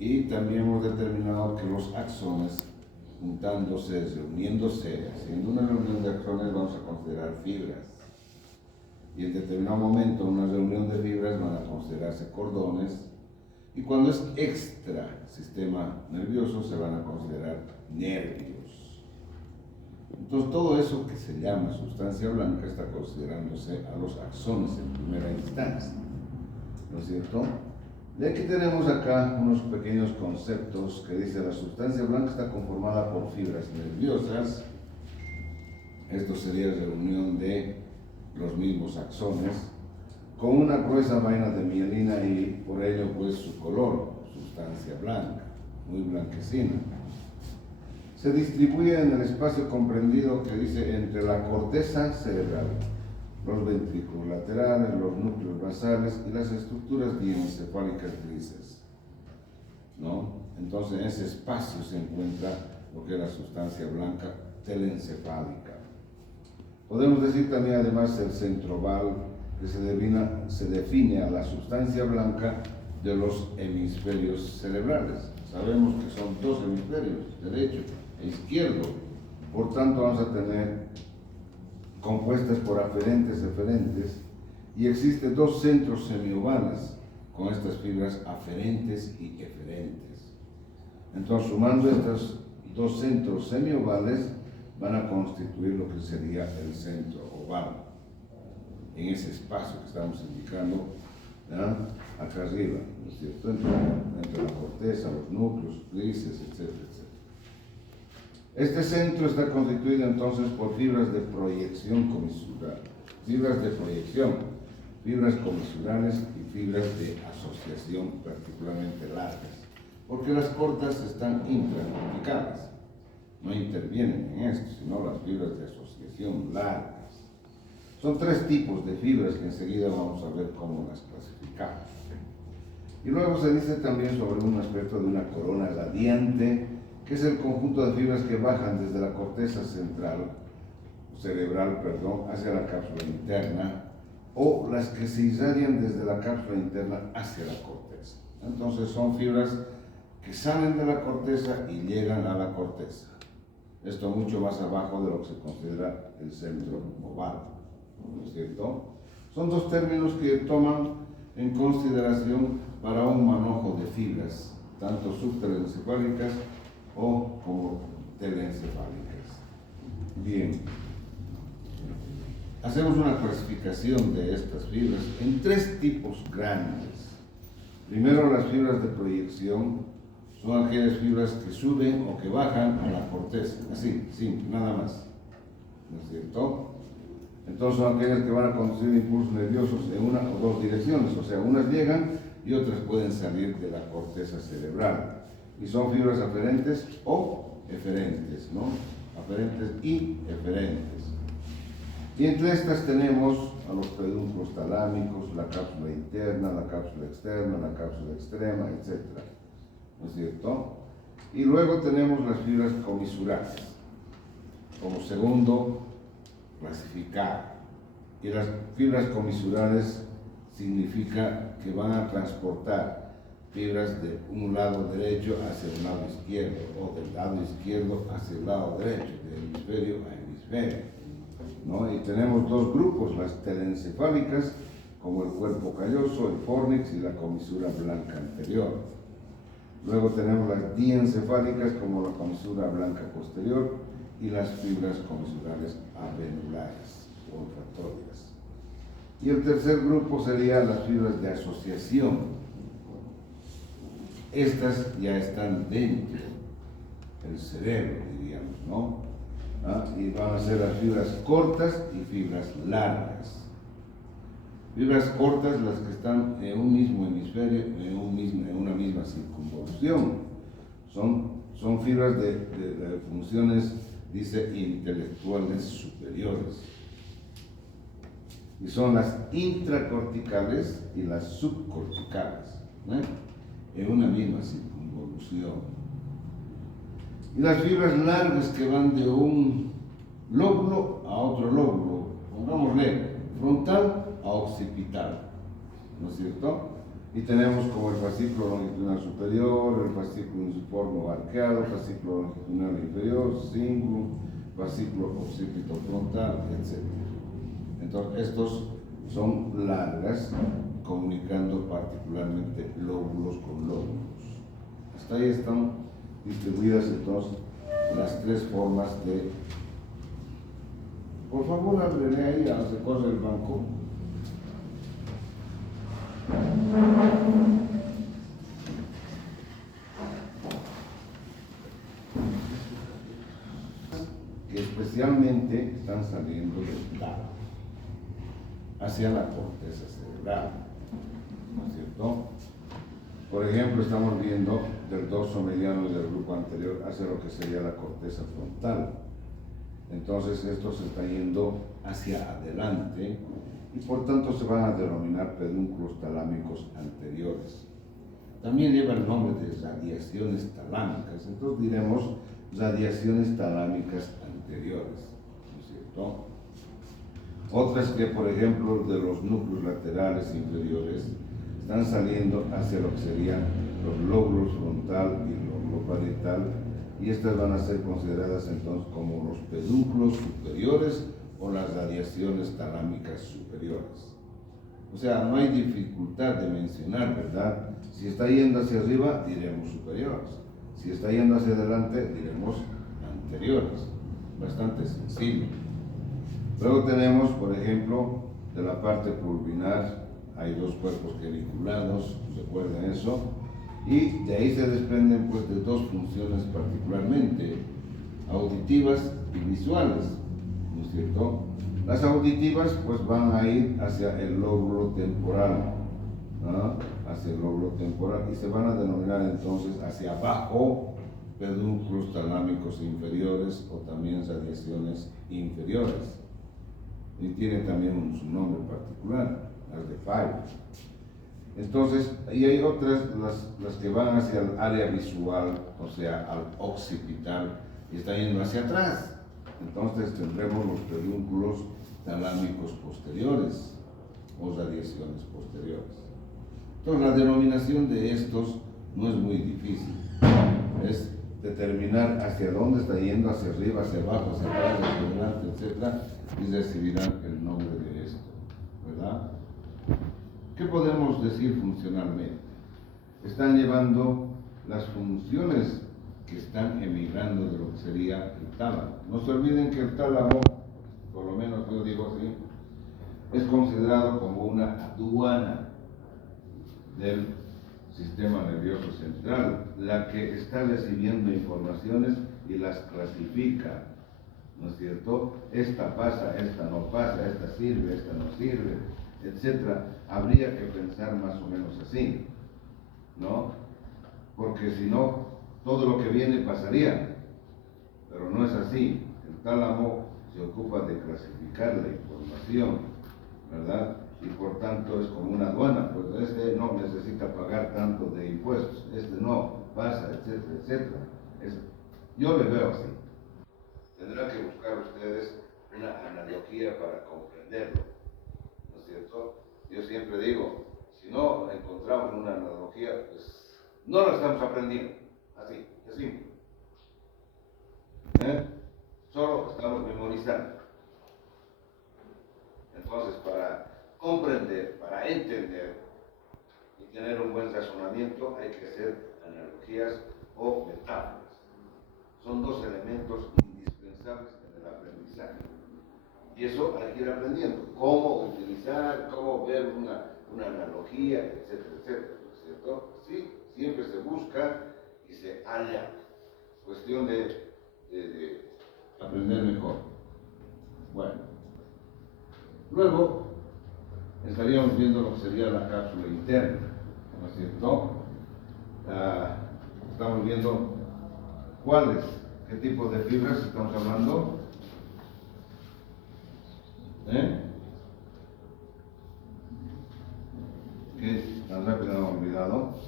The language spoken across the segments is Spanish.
Y también hemos determinado que los axones, juntándose, reuniéndose, haciendo una reunión de axones, vamos a considerar fibras. Y en determinado momento, una reunión de fibras van a considerarse cordones. Y cuando es extra sistema nervioso, se van a considerar nervios. Entonces, todo eso que se llama sustancia blanca está considerándose a los axones en primera instancia, ¿no es cierto? Y aquí tenemos acá unos pequeños conceptos que dice: la sustancia blanca está conformada por fibras nerviosas. Esto sería reunión de los mismos axones, con una gruesa vaina de mielina y por ello pues su color, sustancia blanca, muy blanquecina. Se distribuye en el espacio comprendido que dice entre la corteza cerebral, los ventrículos laterales, los núcleos basales y las estructuras diencefálicas grises, ¿no? Entonces en ese espacio se encuentra lo que es la sustancia blanca telencefálica. Podemos decir también además el centro oval, que se define a la sustancia blanca de los hemisferios cerebrales. Sabemos que son dos hemisferios, derecho e izquierdo. Por tanto, vamos a tener compuestas por aferentes, eferentes, y existen dos centros semiovales con estas fibras aferentes y eferentes. Entonces, sumando estos dos centros semiovales, van a constituir lo que sería el centro oval, en ese espacio que estamos indicando, ¿ya?, acá arriba, ¿no es cierto?, entre la corteza, los núcleos grises, etcétera, etcétera. Este centro está constituido entonces por fibras de proyección comisural, fibras comisurales y fibras de asociación particularmente largas, porque las cortas están intracorticales, no intervienen en esto, sino las fibras de asociación largas. Son tres tipos de fibras que enseguida vamos a ver cómo las clasificamos. Y luego se dice también sobre un aspecto de una corona radiante, que es el conjunto de fibras que bajan desde la corteza cerebral, hacia la cápsula interna, o las que se irradian desde la cápsula interna hacia la corteza. Entonces son fibras que salen de la corteza y llegan a la corteza. Esto mucho más abajo de lo que se considera el centro oval, ¿no es cierto? Son dos términos que toman en consideración para un manojo de fibras, tanto subtelencefálicas o como telencefálicas. Bien, hacemos una clasificación de estas fibras en tres tipos grandes. Primero, las fibras de proyección son aquellas fibras que suben o que bajan a la corteza, así, simple, nada más, ¿no es cierto? Entonces son aquellas que van a conducir impulsos nerviosos en una o dos direcciones, o sea, unas llegan y otras pueden salir de la corteza cerebral. Y son fibras aferentes o eferentes, ¿no? Aferentes y eferentes. Y entre estas tenemos a los pedúnculos talámicos, la cápsula interna, la cápsula externa, la cápsula extrema, etc. ¿No es cierto? Y luego tenemos las fibras comisurales, como segundo clasificado. Y las fibras comisurales significa que van a transportar fibras de un lado derecho hacia el lado izquierdo, o del lado izquierdo hacia el lado derecho, de hemisferio a hemisferio, ¿no? Y tenemos dos grupos, las telencefálicas, como el cuerpo calloso, el fornix y la comisura blanca anterior. Luego tenemos las diencefálicas, como la comisura blanca posterior, y las fibras comisurales avenulares o olfatorias. Y el tercer grupo serían las fibras de asociación. Estas ya están dentro del cerebro, diríamos, ¿no? Y van a ser las fibras cortas y fibras largas. Fibras cortas, las que están en un mismo hemisferio, en una misma circunvolución. Son fibras de funciones, dice, intelectuales superiores. Y son las intracorticales y las subcorticales, ¿no?, en una misma circunvolución. Y las fibras largas que van de un lóbulo a otro lóbulo, pongámosle frontal a occipital, ¿no es cierto? Y tenemos como el fascículo longitudinal superior, el fascículo inciforme o arqueado, fascículo longitudinal inferior, cingulum, fascículo occipito frontal, etc. Entonces, estos son largas, comunicando particularmente lóbulos con lóbulos. Hasta ahí están distribuidas entonces las tres formas de... Por favor, ábrele ahí, se corre el banco. Que especialmente están saliendo del tálamo hacia la corteza cerebral, ¿no es cierto? Por ejemplo, estamos viendo del dorso mediano y del grupo anterior hacia lo que sería la corteza frontal. Entonces esto se está yendo hacia adelante y por tanto se van a denominar pedúnculos talámicos anteriores. También lleva el nombre de radiaciones talámicas, entonces diremos radiaciones talámicas anteriores, ¿no es cierto? Otras que, por ejemplo, de los núcleos laterales inferiores están saliendo hacia lo que serían los lóbulos frontal y lóbulo parietal, y estas van a ser consideradas entonces como los pedúnculos superiores o las radiaciones talámicas superiores. O sea, no hay dificultad de mencionar, ¿verdad? Si está yendo hacia arriba, diremos superiores. Si está yendo hacia adelante, diremos anteriores. Bastante sencillo. Luego tenemos, por ejemplo, de la parte pulvinar, hay dos cuerpos claviculados, recuerden eso, y de ahí se desprenden pues de dos funciones particularmente, auditivas y visuales, ¿no es cierto? Las auditivas pues van a ir hacia el lóbulo temporal, ¿no? Hacia el lóbulo temporal, y se van a denominar entonces hacia abajo pedúnculos talámicos inferiores o también radiaciones inferiores. Y tiene también su nombre particular, las de Fay. Entonces, y hay otras, las que van hacia el área visual, o sea, al occipital, y están yendo hacia atrás. Entonces tendremos los pedúnculos talámicos posteriores o radiaciones posteriores. Entonces, la denominación de estos no es muy difícil. Es determinar hacia dónde está yendo, hacia arriba, hacia abajo, hacia atrás, hacia adelante, etc. Y recibirán el nombre de esto, ¿verdad? ¿Qué podemos decir funcionalmente? Están llevando las funciones que están emigrando de lo que sería el tálamo. No se olviden que el tálamo, por lo menos yo digo así, es considerado como una aduana del sistema nervioso central, la que está recibiendo informaciones y las clasifica, ¿no es cierto? Esta pasa, esta no pasa, esta sirve, esta no sirve, etc. Habría que pensar más o menos así, ¿no? Porque si no, todo lo que viene pasaría, pero no es así. El tálamo se ocupa de clasificar la información, ¿verdad? Y por tanto es como una aduana, pues este no necesita pagar tanto de impuestos, este no, pasa, etcétera, etcétera. Yo le veo así. Tendrán que buscar ustedes una analogía para comprenderlo, ¿no es cierto? Yo siempre digo, si no encontramos una analogía, pues no la estamos aprendiendo, así, es simple. Solo estamos memorizando. Entonces, para comprender, para entender y tener un buen razonamiento, hay que hacer analogías o metáforas. Son dos elementos indispensables en el aprendizaje. Y eso hay que ir aprendiendo. Cómo utilizar, cómo ver una analogía, etcétera, etcétera. ¿No es cierto? Sí, siempre se busca y se halla. Cuestión de aprender mejor. Bueno. Luego estaríamos viendo lo que sería la cápsula interna, ¿no es cierto? Estamos viendo cuáles, qué tipo de fibras estamos hablando. ¿Qué tan rápido hemos olvidado?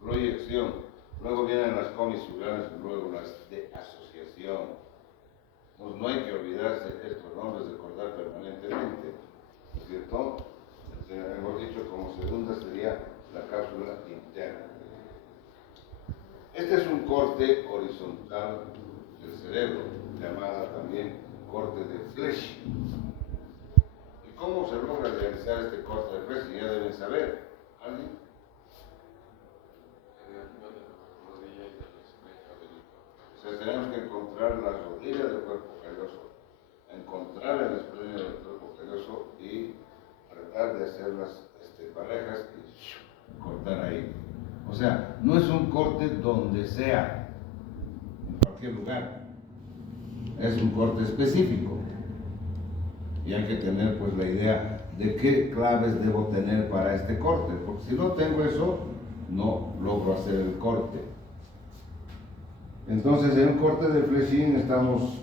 Proyección. Luego vienen las comisuradas, luego las de asociación. Pues no hay que olvidarse estos nombres, recordar permanentemente, ¿no es cierto? Hemos dicho como segunda sería la cápsula interna. Este es un corte horizontal del cerebro, llamada también corte de Flesching. ¿Y cómo se logra realizar este corte de Flesching? Ya deben saber. ¿Alguien? O sea, tenemos que encontrar la rodilla del cuerpo calloso, encontrar el esplenio del cuerpo calloso y tratar de hacer las parejas y cortar ahí. O sea, no es un corte donde sea, en cualquier lugar. Es un corte específico. Y hay que tener pues la idea de qué claves debo tener para este corte, porque si no tengo eso, no logro hacer el corte. Entonces, en un corte de Flesching estamos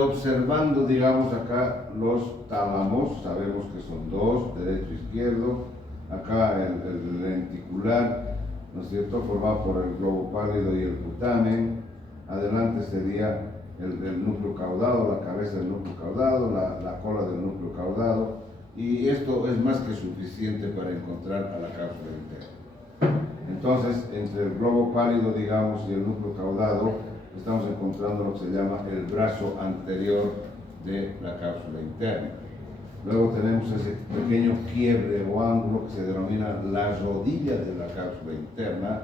observando, digamos, acá los tálamos, sabemos que son dos, derecho e izquierdo, acá el lenticular, ¿no es cierto?, formado por el globo pálido y el putamen, adelante sería el núcleo caudado, la cabeza del núcleo caudado, la cola del núcleo caudado, y esto es más que suficiente para encontrar a la cápsula interna. Entonces, entre el globo pálido, digamos, y el núcleo caudado, estamos encontrando lo que se llama el brazo anterior de la cápsula interna. Luego tenemos ese pequeño quiebre o ángulo que se denomina la rodilla de la cápsula interna,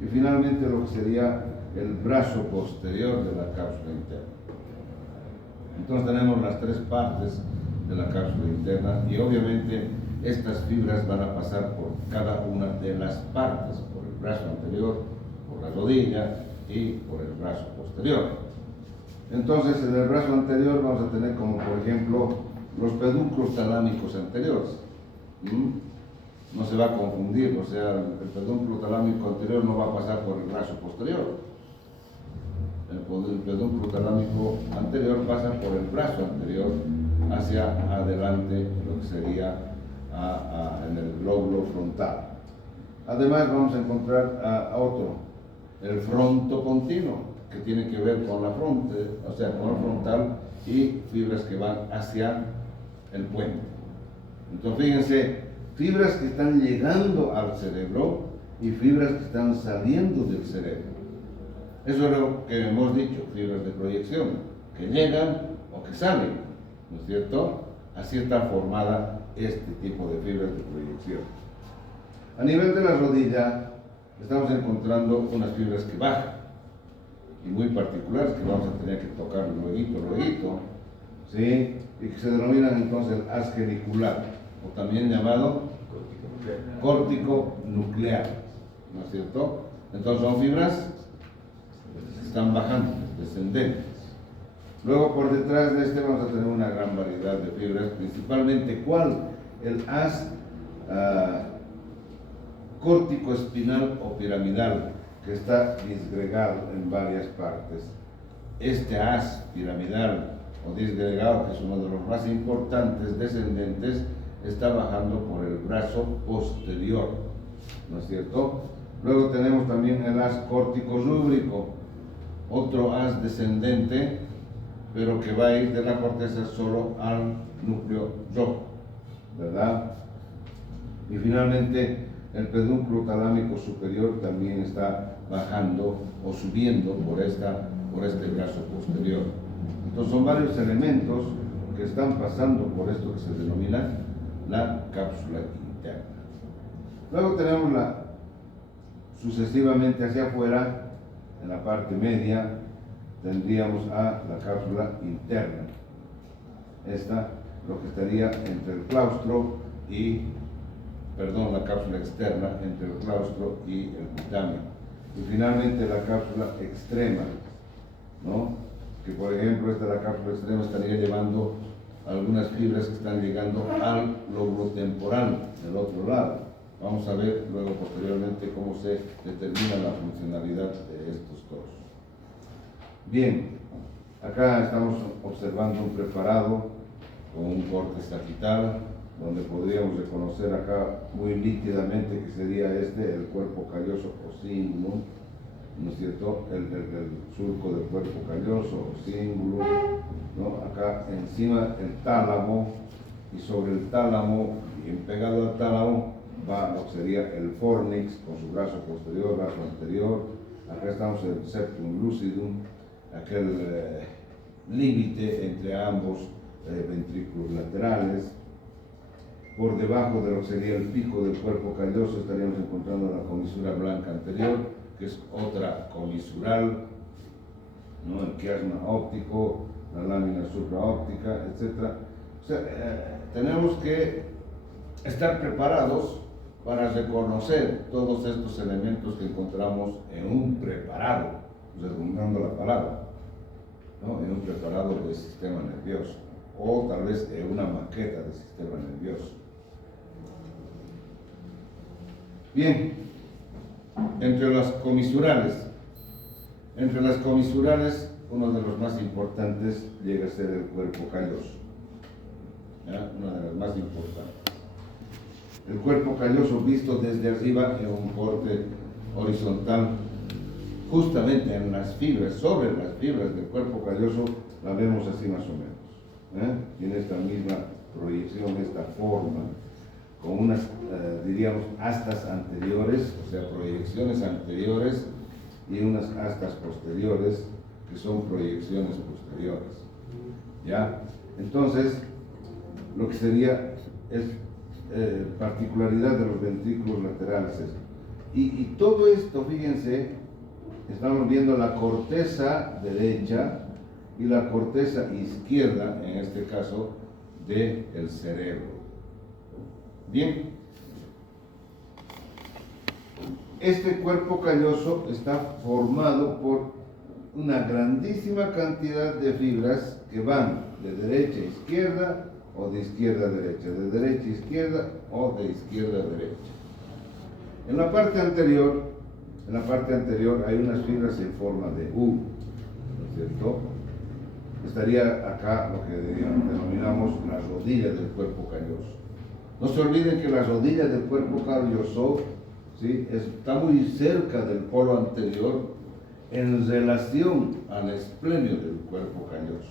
y finalmente lo que sería el brazo posterior de la cápsula interna. Entonces tenemos las tres partes de la cápsula interna y obviamente estas fibras van a pasar por cada una de las partes, por el brazo anterior, por la rodilla y por el brazo posterior. Entonces en el brazo anterior vamos a tener como por ejemplo los pedúnculos talámicos anteriores. No se va a confundir, o sea, el pedúnculo talámico anterior no va a pasar por el brazo posterior. El pedúnculo talámico anterior pasa por el brazo anterior hacia adelante, lo que sería en el lóbulo frontal. Además vamos a encontrar a otro, el frontopontino, que tiene que ver con la fronte, o sea, con el frontal y fibras que van hacia el puente. Entonces fíjense, fibras que están llegando al cerebro y fibras que están saliendo del cerebro. Eso es lo que hemos dicho, fibras de proyección, que llegan o que salen, ¿no es cierto? Así está formada este tipo de fibras de proyección. A nivel de la rodilla, estamos encontrando unas fibras que bajan, y muy particulares, que vamos a tener que tocar luego, ¿sí? Y que se denominan entonces el haz genicular, o también llamado córtico nuclear, ¿no es cierto? Entonces son fibras que están bajando, descendentes. Luego por detrás de este vamos a tener una gran variedad de fibras, principalmente ¿cuál? El haz córtico espinal o piramidal, que está disgregado en varias partes. Este haz piramidal o disgregado, que es uno de los más importantes descendentes, está bajando por el brazo posterior, ¿no es cierto? Luego tenemos también el haz córtico rúbrico, otro haz descendente, pero que va a ir de la corteza solo al núcleo rojo, ¿verdad? Y finalmente el pedúnculo talámico superior también está bajando o subiendo por este brazo posterior. Entonces son varios elementos que están pasando por esto que se denomina la cápsula interna. Luego tenemos sucesivamente hacia afuera, en la parte media, tendríamos a la cápsula interna. Esta, lo que estaría entre el claustro la cápsula externa, entre el claustro y el putamen. Y finalmente la cápsula extrema, ¿no? Que por ejemplo la cápsula extrema estaría llevando algunas fibras que están llegando al lóbulo temporal, del otro lado. Vamos a ver luego posteriormente cómo se determina la funcionalidad de estos dos. Bien, acá estamos observando un preparado con un corte sagital, donde podríamos reconocer acá muy nítidamente que sería el cuerpo calloso o sinus, ¿no es cierto? El surco del cuerpo calloso, o cíngulo, ¿no? Acá encima el tálamo, y sobre el tálamo, bien pegado al tálamo, va lo que sería el fornix, con su brazo posterior, brazo anterior. Acá estamos en el septum lucidum, aquel límite entre ambos ventrículos laterales. Por debajo de lo que sería el pico del cuerpo calloso estaríamos encontrando la comisura blanca anterior, que es otra comisural, ¿no? El quiasma óptico, la lámina supraóptica, etc. O sea, tenemos que estar preparados para reconocer todos estos elementos que encontramos en un preparado, redundando la palabra, ¿no? En un preparado del sistema nervioso, o tal vez en una maqueta del sistema nervioso. Bien, entre las comisurales, uno de los más importantes llega a ser el cuerpo calloso, ¿ya? Una de las más importantes. El cuerpo calloso visto desde arriba en un corte horizontal, justamente en las fibras, sobre las fibras del cuerpo calloso, la vemos así más o menos, tiene esta misma proyección, esta forma, con unas, diríamos, astas anteriores, o sea, proyecciones anteriores, y unas astas posteriores, que son proyecciones posteriores, ¿ya? Entonces, lo que sería es particularidad de los ventrículos laterales. Y todo esto, fíjense, estamos viendo la corteza derecha y la corteza izquierda, en este caso, del cerebro. Bien, este cuerpo calloso está formado por una grandísima cantidad de fibras que van de derecha a izquierda o de izquierda a derecha, de derecha a izquierda o de izquierda a derecha. En la parte anterior hay unas fibras en forma de U, ¿no es cierto? Estaría acá lo que denominamos la rodilla del cuerpo calloso. No se olviden que la rodilla del cuerpo calloso, ¿sí?, está muy cerca del polo anterior en relación al esplenio del cuerpo calloso.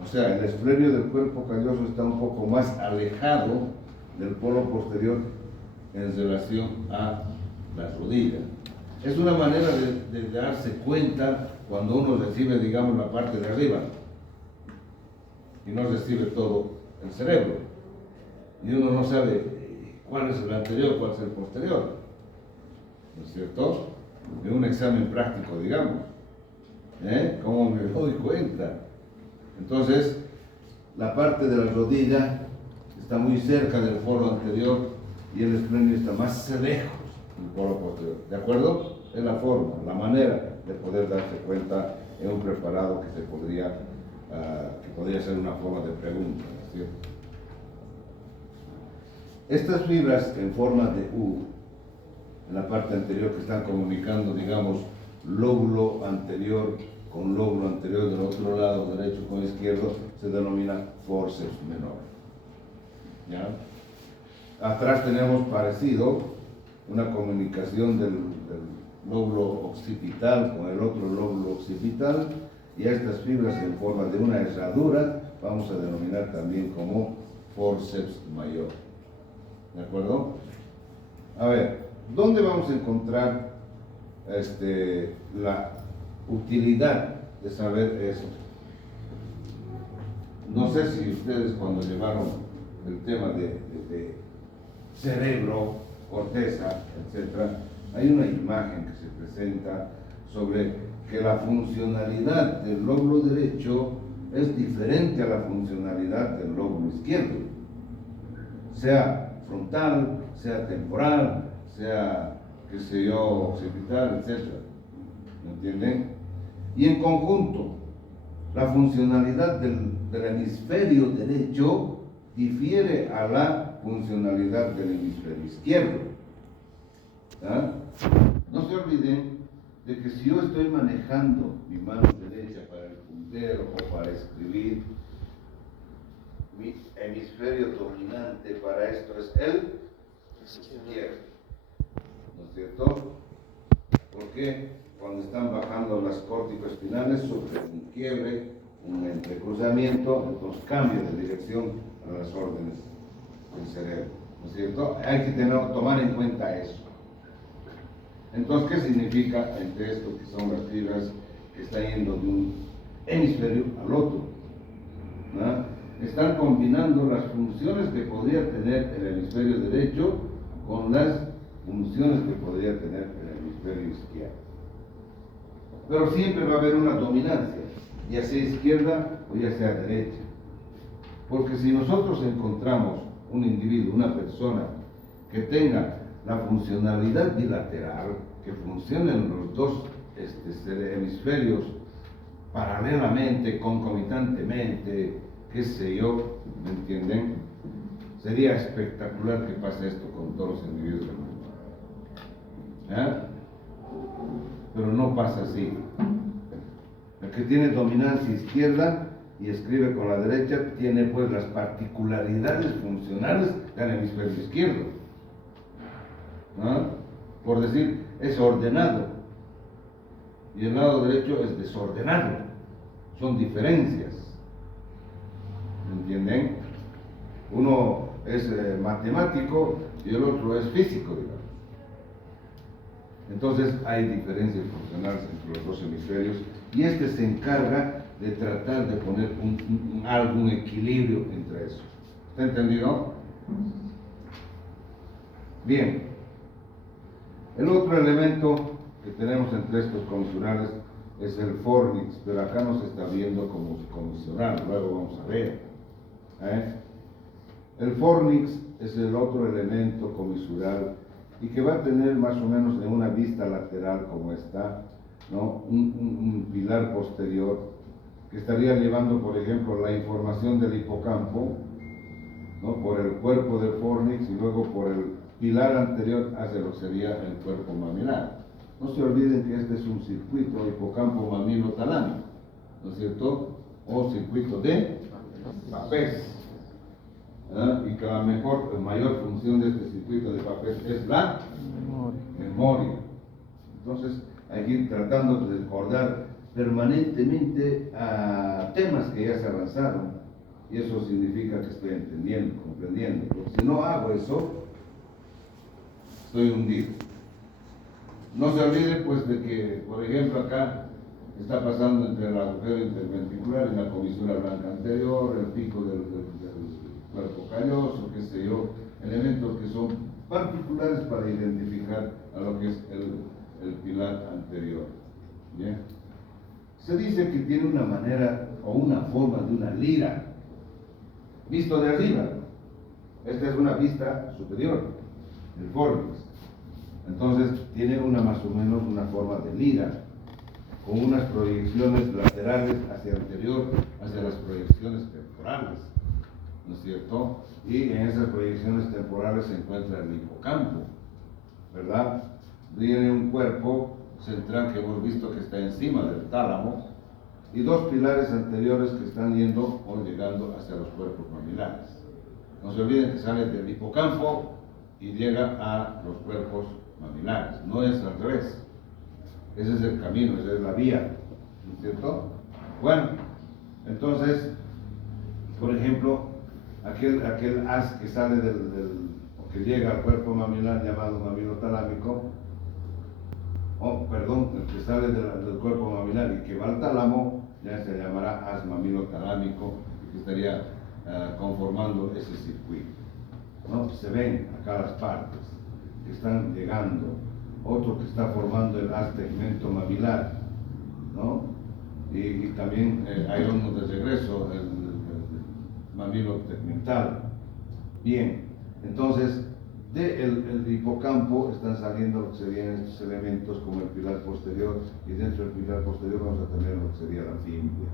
O sea, el esplenio del cuerpo calloso está un poco más alejado del polo posterior en relación a la rodilla. Es una manera de darse cuenta cuando uno recibe, digamos, la parte de arriba y no recibe todo el cerebro. Y uno no sabe cuál es el anterior, cuál es el posterior, ¿no es cierto? En un examen práctico, digamos, ¿cómo me doy cuenta? Entonces, la parte de la rodilla está muy cerca del polo anterior y el esplenio está más lejos del polo posterior, ¿de acuerdo? Es la forma, la manera de poder darse cuenta en un preparado que podría ser una forma de pregunta, ¿no es cierto? Estas fibras en forma de U, en la parte anterior, que están comunicando, digamos, lóbulo anterior con lóbulo anterior del otro lado, derecho con izquierdo, se denomina forceps menor, ¿ya? Atrás tenemos parecido, una comunicación del lóbulo occipital con el otro lóbulo occipital, y a estas fibras en forma de una herradura vamos a denominar también como forceps mayor. ¿De acuerdo? A ver, ¿dónde vamos a encontrar la utilidad de saber eso? No sé si ustedes, cuando llevaron el tema de cerebro, corteza, etc., hay una imagen que se presenta sobre que la funcionalidad del lóbulo derecho es diferente a la funcionalidad del lóbulo izquierdo, sea frontal, sea temporal, sea, qué sé yo, occipital, etc. ¿Me entienden? Y en conjunto, la funcionalidad del hemisferio derecho difiere a la funcionalidad del hemisferio izquierdo. ¿Ah? No se olviden de que si yo estoy manejando mi mano derecha para el puntero o para escribir, mi hemisferio dominante para esto es el izquierdo, ¿no es cierto? ¿Por qué? cuando están bajando las corticoespinales, sufren un quiebre, un entrecruzamiento, entonces cambia de dirección a las órdenes del cerebro, ¿no es cierto? Hay que tomar en cuenta eso. Entonces, ¿qué significa entre esto que son las fibras que están yendo de un hemisferio al otro? ¿No? Están combinando las funciones que podría tener el hemisferio derecho con las funciones que podría tener el hemisferio izquierdo. Pero siempre va a haber una dominancia, ya sea izquierda o ya sea derecha. Porque si nosotros encontramos un individuo, una persona que tenga la funcionalidad bilateral, que funcionen los dos hemisferios paralelamente, concomitantemente, qué sé yo, ¿me entienden? Sería espectacular que pase esto con todos los individuos del mundo. Pero no pasa así. El que tiene dominancia izquierda y escribe con la derecha tiene pues las particularidades funcionales del hemisferio izquierdo. Por decir, es ordenado y el lado derecho es desordenado. Son diferencias. ¿Me entienden? Uno es matemático y el otro es físico, digamos. Entonces hay diferencias funcionales entre los dos hemisferios y este se encarga de tratar de poner algún equilibrio entre eso. ¿Está entendido? Bien. El otro elemento que tenemos entre estos comisurales es el fornix, pero acá no se está viendo como comisional, luego vamos a ver. El fornix es el otro elemento comisural y que va a tener más o menos en una vista lateral como está, ¿no? un pilar posterior que estaría llevando, por ejemplo, la información del hipocampo, ¿no? por el cuerpo del fornix y luego por el pilar anterior hacia lo que sería el cuerpo mamilar. No se olviden que este es un circuito hipocampo mamilo talámico, ¿no es cierto? O circuito de Papez. Y que la mayor función de este circuito de Papez es la memoria. Entonces hay que ir tratando de recordar permanentemente a temas que ya se avanzaron, y eso significa que estoy entendiendo, comprendiendo, porque si no hago eso, estoy hundido. No se olvide pues de que, por ejemplo, acá está pasando entre el agujero interventricular y la comisura blanca anterior, el pico del cuerpo calloso, qué sé yo, elementos que son particulares para identificar a lo que es el pilar anterior. ¿Bien? Se dice que tiene una manera o una forma de una lira, visto de arriba. Esta es una vista superior, el fornix. Entonces tiene más o menos una forma de lira, con unas proyecciones laterales hacia el anterior, hacia las proyecciones temporales, ¿no es cierto? Y en esas proyecciones temporales se encuentra el hipocampo, ¿verdad? Tiene un cuerpo central que hemos visto que está encima del tálamo y dos pilares anteriores que están yendo o llegando hacia los cuerpos mamilares. No se olviden que sale del hipocampo y llega a los cuerpos mamilares, no es al revés. Ese es el camino, esa es la vía, ¿no es cierto? Bueno, entonces, por ejemplo, aquel haz que sale o que llega al cuerpo mamilar llamado mamilo talámico, el que sale del cuerpo mamilar y que va al tálamo, ya se llamará haz mamilo talámico, que estaría conformando ese circuito, ¿no? Se ven acá las partes que están llegando, otro que está formando el haz tegmento mamilar, ¿no? Y también hay uno de regreso, el mamilo tegmental. Bien, entonces del hipocampo están saliendo lo que serían estos elementos como el pilar posterior, y dentro del pilar posterior vamos a tener lo que sería la fimbria.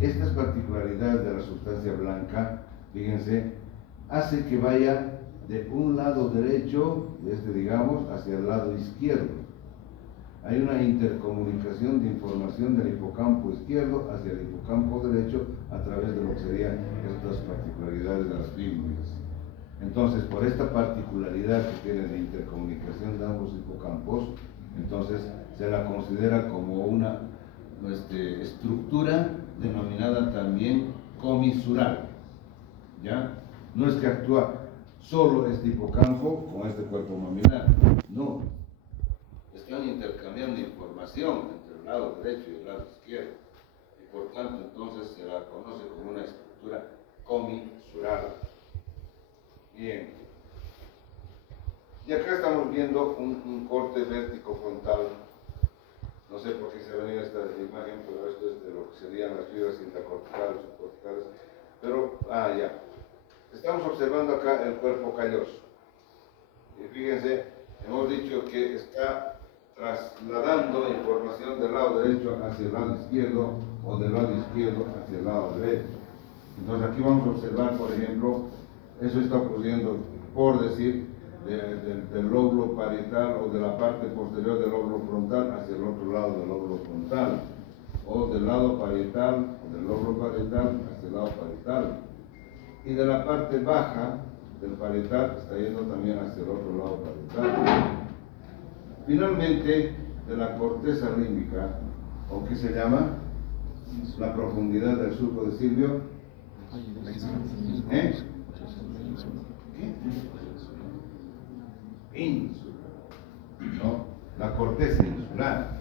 Estas particularidades de la sustancia blanca, fíjense, hace que vaya de un lado derecho, digamos, hacia el lado izquierdo. Hay una intercomunicación de información del hipocampo izquierdo hacia el hipocampo derecho a través de lo que serían estas particularidades de las fimbrias. Entonces, por esta particularidad que tiene de intercomunicación de ambos hipocampos, Entonces se la considera como una estructura denominada también comisural, ¿ya? No es que actúa solo este hipocampo con este cuerpo mamilar, no. Están intercambiando información entre el lado derecho y el lado izquierdo, y por tanto entonces se la conoce como una estructura comisural. Bien. Y acá estamos viendo un corte vértico frontal. No sé por qué se venía esta imagen, pero esto es de lo que serían las fibras intracorticales, subcorticales. Pero, ya. Estamos observando acá el cuerpo calloso. Y fíjense, hemos dicho que está trasladando información del lado derecho hacia el lado izquierdo o del lado izquierdo hacia el lado derecho. Entonces aquí vamos a observar, por ejemplo, eso está ocurriendo, por decir, del lóbulo parietal o de la parte posterior del lóbulo frontal hacia el otro lado del lóbulo frontal, o del lado parietal o del lóbulo parietal hacia el lado parietal, y de la parte baja del parietal está yendo también hacia el otro lado parietal. Finalmente, de la corteza límbica, o que se llama la profundidad del surco de Silvio, ¿eh? Ínsula, ¿no? La corteza insular.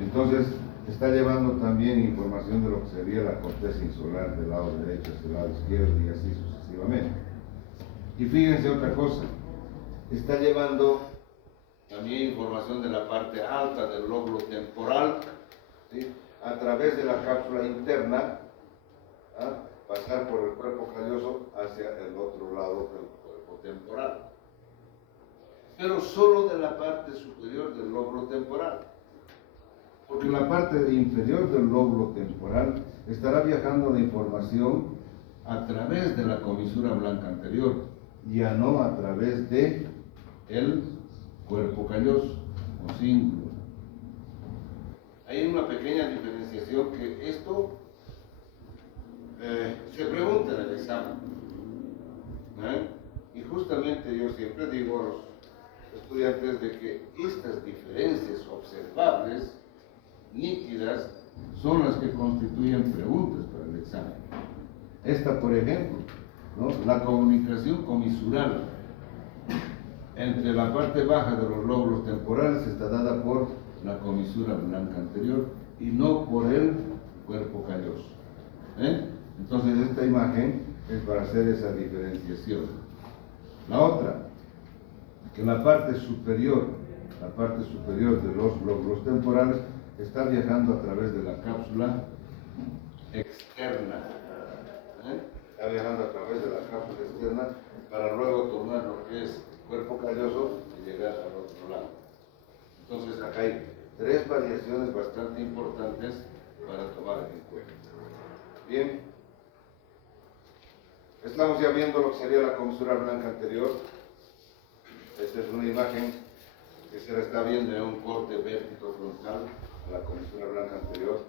Entonces está llevando también información de lo que sería la corteza insular del lado derecho hacia el lado izquierdo y así sucesivamente. Y fíjense otra cosa, está llevando también información de la parte alta del lóbulo temporal, ¿sí? A través de la cápsula interna, pasar por el cuerpo calloso hacia el otro lado del cuerpo temporal. Pero solo de la parte superior del lóbulo temporal, porque la parte inferior del lóbulo temporal estará viajando la información a través de la comisura blanca anterior, ya no a través de el cuerpo calloso o cíngulo. Hay una pequeña diferenciación que esto se pregunta en el examen, y justamente yo siempre digo a los estudiantes de que estas diferencias observables, nítidas, son las que constituyen preguntas para el examen. Esta, por ejemplo, ¿no? La comunicación comisural entre la parte baja de los lóbulos temporales está dada por la comisura blanca anterior y no por el cuerpo calloso. Entonces esta imagen es para hacer esa diferenciación. La otra, que la parte superior de los lóbulos temporales está viajando a través de la cápsula externa. Está viajando a través de la cápsula externa para luego tomar lo que es cuerpo calloso y llegar al otro lado. Entonces acá hay tres variaciones bastante importantes para tomar en cuenta. Bien, estamos ya viendo lo que sería la comisura blanca anterior. Esta es una imagen que se la está viendo en un corte vértico frontal a la comisura blanca anterior.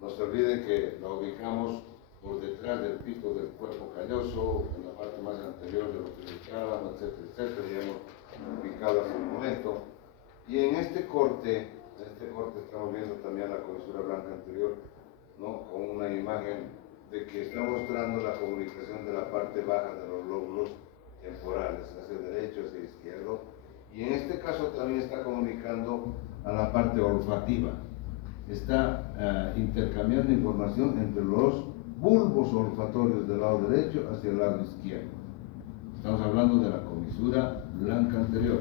No se olvide que la ubicamos por detrás del pico del cuerpo calloso, en la parte más anterior de lo que es el tálamo, etcétera, etcétera, ya hemos ubicado hace un momento. Y en este corte estamos viendo también la comisura blanca anterior, ¿no? Con una imagen de que está mostrando la comunicación de la parte baja de los lóbulos temporales, hacia derecho, hacia izquierdo, y en este caso también está comunicando a la parte olfativa. Está intercambiando información entre los bulbos olfatorios del lado derecho hacia el lado izquierdo. Estamos hablando de la comisura blanca anterior.